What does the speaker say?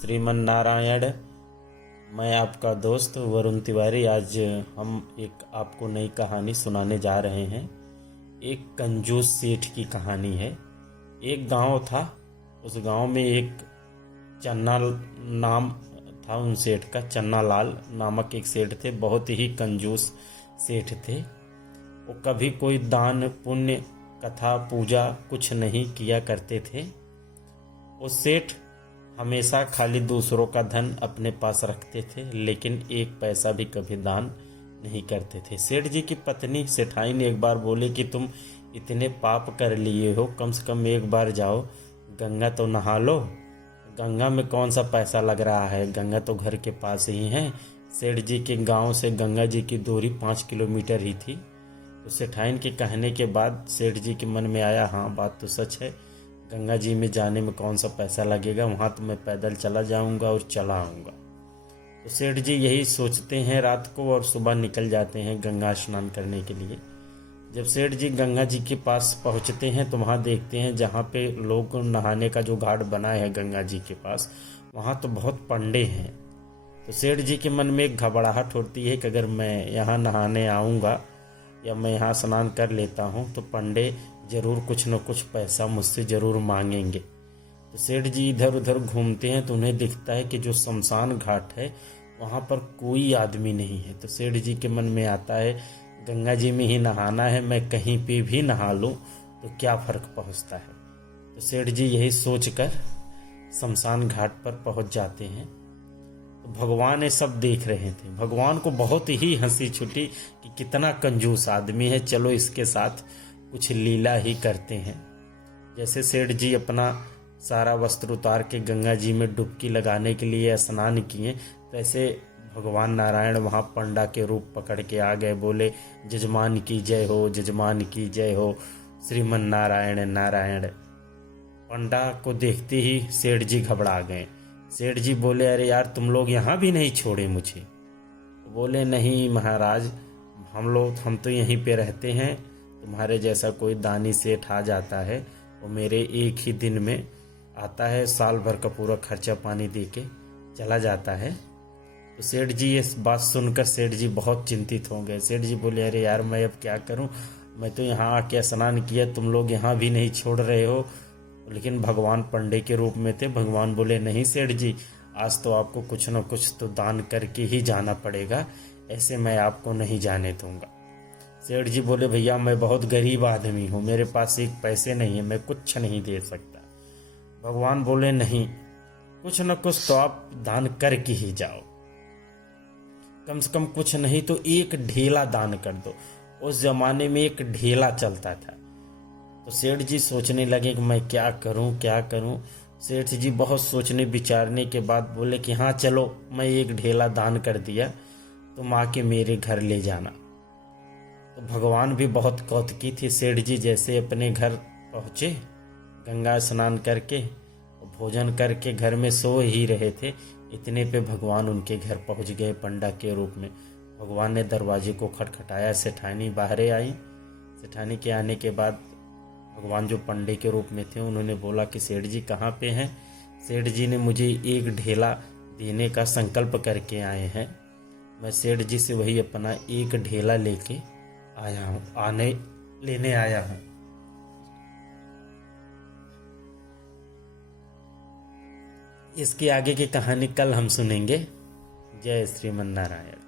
श्रीमन नारायण। मैं आपका दोस्त वरुण तिवारी। आज हम एक आपको नई कहानी सुनाने जा रहे हैं। एक कंजूस सेठ की कहानी है। एक गांव था, उस गांव में एक चन्ना नाम था उन सेठ का। चन्ना लाल नामक एक सेठ थे, बहुत ही कंजूस सेठ थे। वो कभी कोई दान पुण्य कथा पूजा कुछ नहीं किया करते थे। वो सेठ हमेशा खाली दूसरों का धन अपने पास रखते थे, लेकिन एक पैसा भी कभी दान नहीं करते थे। सेठ जी की पत्नी सेठाई ने एक बार बोले कि तुम इतने पाप कर लिए हो, कम से कम एक बार जाओ गंगा तो नहा लो। गंगा में कौन सा पैसा लग रहा है, गंगा तो घर के पास ही है। सेठ जी के गांव से गंगा जी की दूरी 5 किलोमीटर ही थी। तो सेठाइन के कहने के बाद सेठ जी के मन में आया, हाँ बात तो सच है, गंगा जी में जाने में कौन सा पैसा लगेगा, वहाँ तो मैं पैदल चला जाऊँगा और चला आऊँगा। तो सेठ जी यही सोचते हैं रात को और सुबह निकल जाते हैं गंगा स्नान करने के लिए। जब सेठ जी गंगा जी के पास पहुँचते हैं तो वहाँ देखते हैं जहाँ पे लोग नहाने का जो घाट बना है गंगा जी के पास, वहाँ तो बहुत पंडे हैं। तो सेठ जी के मन में एक घबराहट होती है कि अगर मैं यहाँ नहाने आऊँगा या मैं यहाँ स्नान कर लेता हूँ तो पंडे जरूर कुछ न कुछ पैसा मुझसे जरूर मांगेंगे। तो सेठ जी इधर उधर घूमते हैं तो उन्हें दिखता है कि जो शमशान घाट है वहाँ पर कोई आदमी नहीं है। तो सेठ जी के मन में आता है, गंगा जी में ही नहाना है, मैं कहीं पे भी नहा लूँ तो क्या फर्क पहुँचता है। तो सेठ जी यही सोचकर शमशान घाट पर पहुँच जाते हैं। तो भगवान ये सब देख रहे थे। भगवान को बहुत ही हंसी छुटी कि कितना कंजूस आदमी है, चलो इसके साथ कुछ लीला ही करते हैं। जैसे सेठ जी अपना सारा वस्त्र उतार के गंगा जी में डुबकी लगाने के लिए स्नान किए, तैसे भगवान नारायण वहाँ पंडा के रूप पकड़ के आ गए। बोले, जजमान की जय हो, जजमान की जय हो, श्रीमन नारायण नारायण। पंडा को देखते ही सेठ जी घबरा गए। सेठ जी बोले, अरे यार तुम लोग यहाँ भी नहीं छोड़े मुझे। बोले, नहीं महाराज, हम तो यहीं पे रहते हैं, तुम्हारे जैसा कोई दानी सेठ आ जाता है वो मेरे एक ही दिन में आता है, साल भर का पूरा खर्चा पानी दे के चला जाता है। तो सेठ जी ये बात सुनकर सेठ जी बहुत चिंतित हो गए। सेठ जी बोले, अरे यार मैं अब क्या करूं, मैं तो यहाँ आके स्नान किया, तुम लोग यहाँ भी नहीं छोड़ रहे हो। लेकिन भगवान पंडे के रूप में थे। भगवान बोले, नहीं सेठ जी, आज तो आपको कुछ न कुछ तो दान करके ही जाना पड़ेगा, ऐसे मैं आपको नहीं जाने दूंगा। सेठ जी बोले, भैया मैं बहुत गरीब आदमी हूँ, मेरे पास एक पैसे नहीं है, मैं कुछ नहीं दे सकता। भगवान बोले, नहीं, कुछ न कुछ तो आप दान करके ही जाओ, कम से कम कुछ नहीं तो एक ढेला दान कर दो। उस जमाने में एक ढेला चलता था। तो सेठ जी सोचने लगे कि मैं क्या करूं क्या करूं। सेठ जी बहुत सोचने विचारने के बाद बोले कि हाँ चलो, मैं एक ढेला दान कर दिया, तुम आके मेरे घर ले जाना। तो भगवान भी बहुत कौतुकी थी। सेठ जी जैसे अपने घर पहुँचे, गंगा स्नान करके भोजन करके घर में सो ही रहे थे, इतने पे भगवान उनके घर पहुँच गए पंडा के रूप में। भगवान ने दरवाजे को खटखटाया, सेठानी बाहर आई। सेठानी के आने के बाद भगवान जो पंडे के रूप में थे उन्होंने बोला कि सेठ जी कहाँ पे हैं। सेठ जी ने मुझे एक ढेला देने का संकल्प करके आए हैं, मैं सेठ जी से वही अपना एक ढेला लेके आया हूँ, लेने आया हूँ। इसकी आगे की कहानी कल हम सुनेंगे। जय श्रीमन नारायण।